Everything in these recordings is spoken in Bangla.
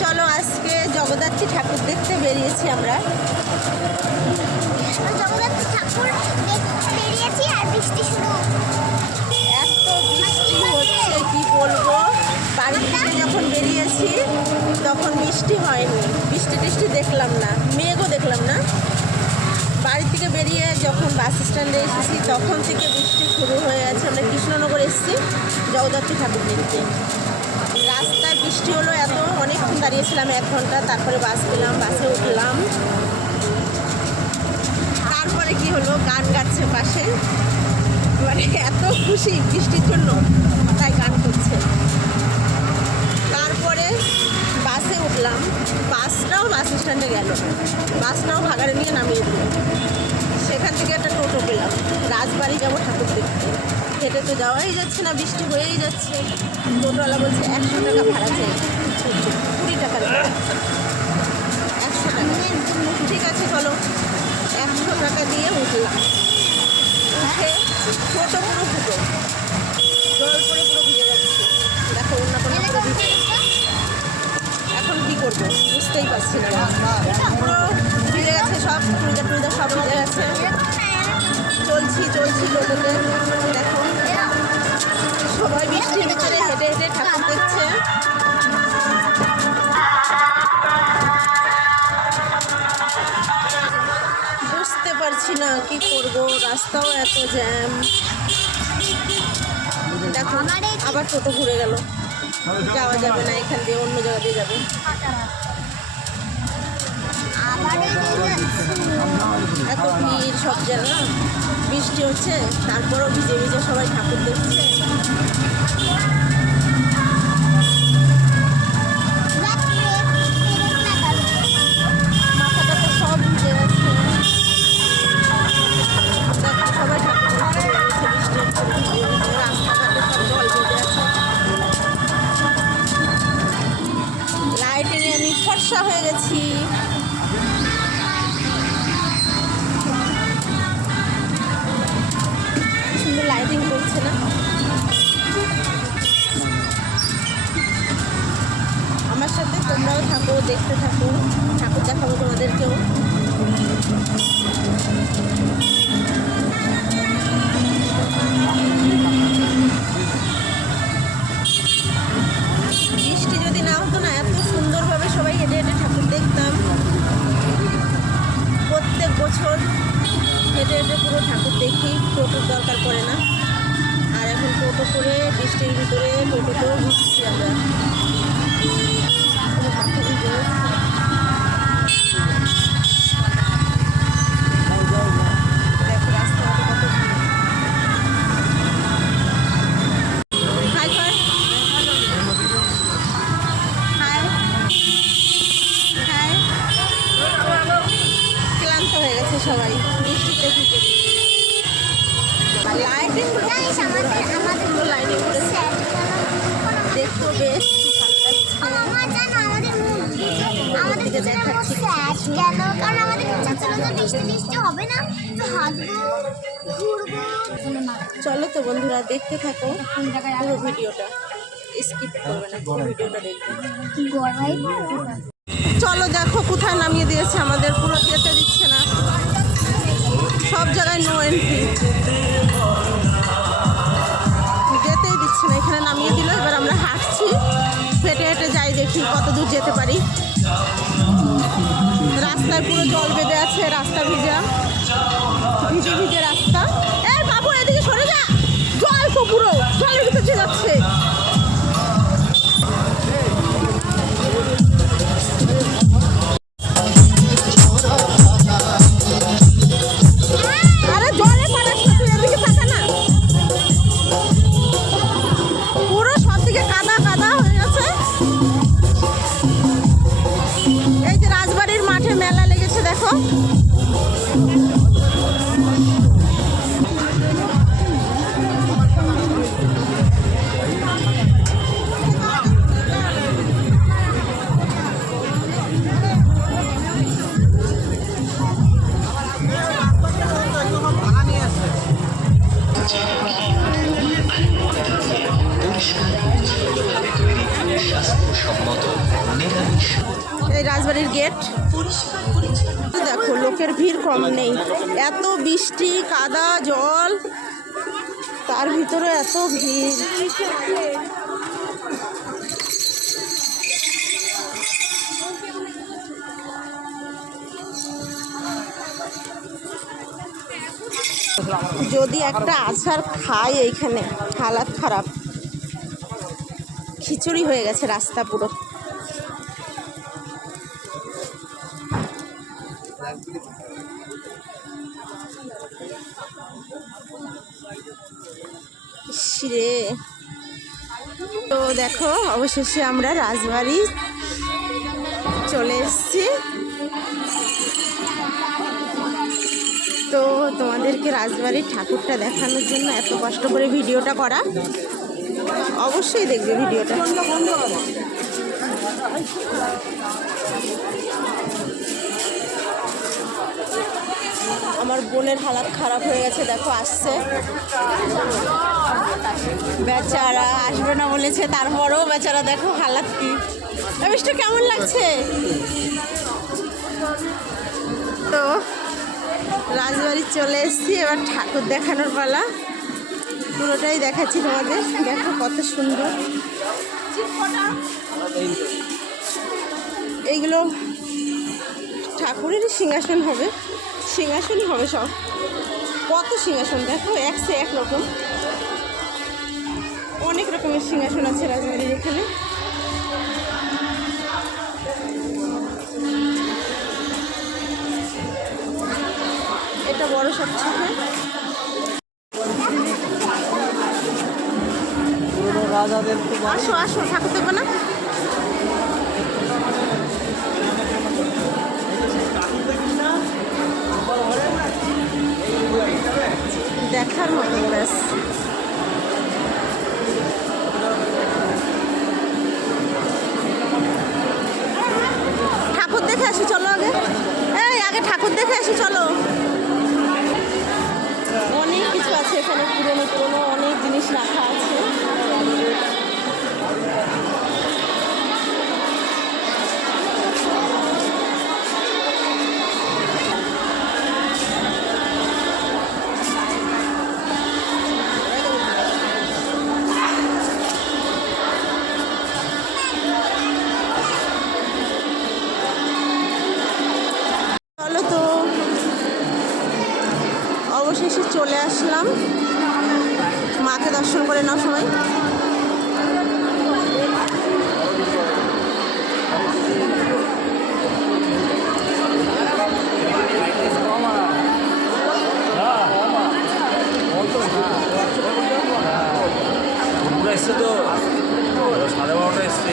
চলো আজকে জগদ্ধাত্রী ঠাকুর দেখতে বেরিয়েছি আমরা। জগন্নাথ ঠাকুর বেরিয়েছি আর বৃষ্টি শুরু এত বৃষ্টি হচ্ছে কি বলব? বাড়ি থেকে যখন বেরিয়েছি তখন বৃষ্টি হয়নি। বৃষ্টি টিষ্টি দেখলাম না মেঘও দেখলাম না। বাড়ি থেকে বেরিয়ে যখন বাস স্ট্যান্ডে এসেছি তখন থেকে বৃষ্টি শুরু হয়ে আছে আমরা কৃষ্ণনগর এসেছি জগদ্ধাত্রী ঠাকুর দেখতে। রাস্তায় বৃষ্টি হলো এত, অনেকক্ষণ দাঁড়িয়েছিলাম এক ঘণ্টা, তারপরে বাস পেলাম, বাসে উঠলাম। তারপরে কি হলো? গান গাচ্ছে পাশে। মানে এত খুশি বৃষ্টির জন্য, তাই গান করছে। তারপরে বাসে উঠলাম। বাসটাও বাস স্ট্যান্ডে গেল। বাসটাও ভাগাড়ে নিয়ে নামিয়ে দিল। সেখান থেকে একটা টোটো পেলাম। রাজবাড়ি যাব ঠাকুর দেখতে হেঁটে তো যাওয়াই যাচ্ছে না বৃষ্টি হয়েই যাচ্ছে। টোটোওয়ালা বলছে একশো টাকা ভাড়া চাই কুড়ি টাকা। একশো টাকা। ঠিক আছে চলো। একশো টাকা দিয়ে উঠলাম। উঠে ছোটো পুরো ফুটো জল পরে পুরো ভিজে যাচ্ছে। দেখো অন্য কোনো কি করব? রাস্তাও এত জ্যাম দেখো, আবার টোটো ঘুরে গেল। যাওয়া যাবে না এখান দিয়ে, অন্য জায়গা দিয়ে যাবে। এত ভিড় সব জায়গা বৃষ্টি হচ্ছে, তারপরও ভিজে ভিজে সবাই ঠাকুর দেখছে। আমার সাথে, তোমরাও থাকো, দেখতে থাকো, ঠাকুর দেখাবো তোমাদেরকেও। বৃষ্টি যদি না হতো না, এত সুন্দরভাবে সবাই হেঁটে হেঁটে ঠাকুর দেখতাম। প্রত্যেক বছর হেঁটে হেঁটে পুরো ঠাকুর দেখি, টোটোর দরকার পড়ে না। আর এখন টোটো করে, বৃষ্টির ভিতরে টোটোতেও ঘুরছি আমরা। বৃষ্টি বৃষ্টি হবে না তো হাঁটবো ঘুরবো। চলো তো বন্ধুরা দেখতে থাকো পুরো ভিডিওটা। স্কিপ করবে না পুরো ভিডিওটা দেখবে। চলো দেখো কোথায় নামিয়ে দিয়েছে আমাদের পুরো যেতে দিচ্ছে না। সব জায়গায় নো এন্ট্রি যেতেই দিচ্ছে না এখানে নামিয়ে দিল এবার আমরা হাঁটছি। হেঁটে হেঁটে যাই দেখি কত দূর যেতে পারি। রাস্তায় পুরো জল বেঁধে আছে, রাস্তা ভিজা। ভিজে ভিজে রাস্তা। এই বাবু, এদিকে সরে যা। জল তো পুরো, জলের ভিতরে যাচ্ছে। গেট দেখো, লোকের ভিড় কম নেই। এত বৃষ্টি, কাদা, জল। তার ভিতরে এত ভিড়। যদি একটা আছাড় খায় এইখানে, হালাত খারাপ। খিচুড়ি হয়ে গেছে রাস্তা পুরো। ইসরে। তো দেখো, অবশেষে আমরা রাজবাড়ি চলে এসছি। তো তোমাদেরকে রাজবাড়ির ঠাকুরটা দেখানোর জন্য এত কষ্ট করে ভিডিওটা করা, অবশ্যই দেখবে ভিডিওটা। বোনের হালাত খারাপ হয়ে গেছে, দেখো আসছে। বেচারা আসবে না বলেছে, তারপরেও বেচারা দেখো হালাত কি। মিষ্টি, কেমন লাগছে? তো রাজবাড়ি চলে এসেছি, এবার ঠাকুর দেখানোর পালা। পুরোটাই দেখাচ্ছি তোমাদের, দেখো কত সুন্দর। এইগুলো ঠাকুরেরই সিংহাসন হবে। সিংহাসনই হবে সব। কত সিংহাসন? দেখো এক সে এক রকম। অনেক রকমের সিংহাসন আছে রাজবাড়ির এখানে। এটা বড় সবচেয়ে রাজাদের আসো আসো ঠাকুর দেখব না। দেখার মতো ব্যাস ঠাকুর দেখে আসি, চলো আগে। এই, আগে ঠাকুর দেখে আসি, চলো। অনেক কিছু আছে এখানে, পুরনো পুরনো, অনেক জিনিস রাখা মাকে দর্শন করে নাও সবাই তো সাড়ে বারোটা এসছে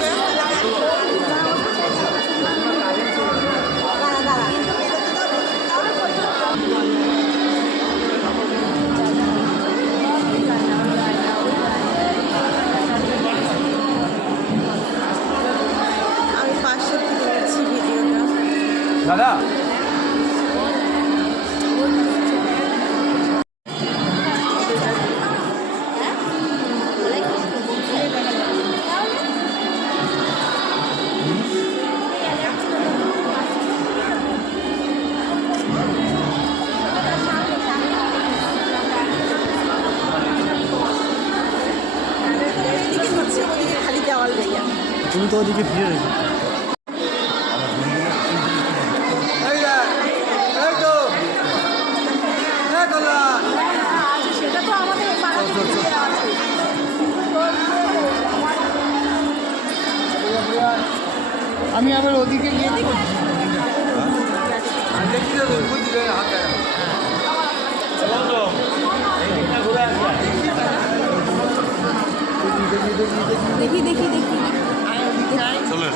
দাদা। তুমি তো ওদিকে ফিরে রেখো আমি আবার ওদিকে গিয়ে দেখি দেখি দেখি চলে